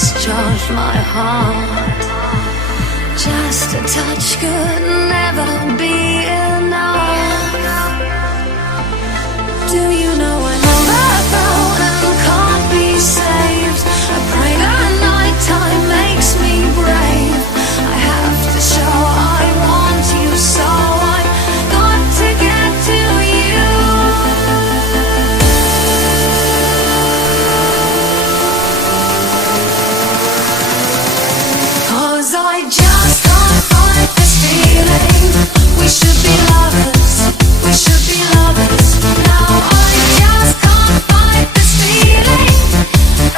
discharged my heart. Just a touch could never be enough. Do you know I know that fountain can't be saved? I pray that night time makes me brave. I have to show I want you, so I got to get to you. 'Cause I just can't fight this feeling. We should be lovers, we should be lovers. Now I just can't fight this feeling,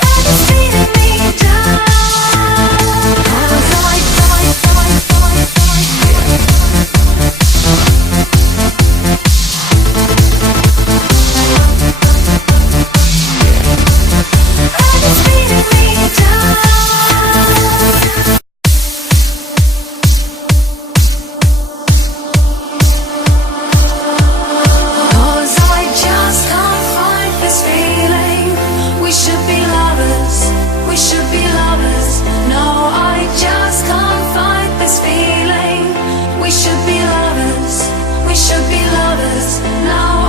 and it's beating me down. 'Cause I and it's beating me down. We should be lovers now.